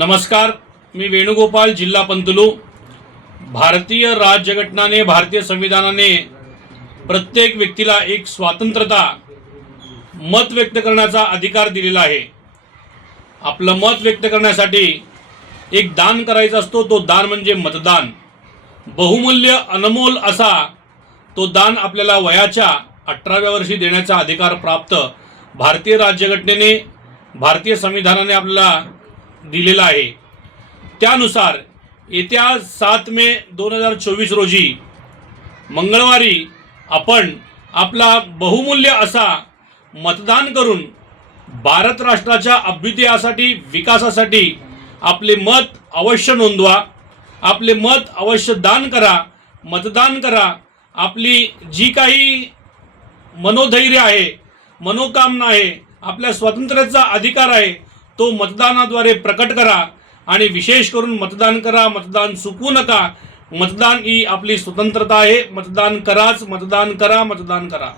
नमस्कार मी वेणुगोपाल जिल्हा पंतलू. भारतीय राज्यघटनाने भारतीय संविधानाने प्रत्येक व्यक्तीला एक स्वातंत्र्यता मत व्यक्त करण्याचा अधिकार दिलेला आहे. आपलं मत व्यक्त करण्यासाठी एक दान करायचा असतो तो दान म्हणजे मतदान. बहुमूल्य अनमोल असा तो दान आपल्याला वयाच्या अठराव्या वर्षी देण्याचा अधिकार प्राप्त भारतीय राज्यघटनेने भारतीय संविधानाने आपल्याला दिलेला आहे. त्यानुसार येत्या सात मे दोन हजार चोवीस रोजी मंगळवारी आपण आपला बहुमूल्य असा मतदान करून भारत राष्ट्राच्या अभ्युदयासाठी विकासासाठी आपले मत अवश्य नोंदवा आपले मत अवश्य दान करा मतदान करा. आपली जी काही मनोधैर्य आहे मनोकामना आहे आपल्या स्वातंत्र्याचा अधिकार आहे तो मतदानाद्वारे प्रकट करा आणि विशेष करून मतदान करा मतदान चुकवू नका. मतदान ही आपली स्वतंत्रता आहे. मतदान कराच मतदान करा मतदान करा.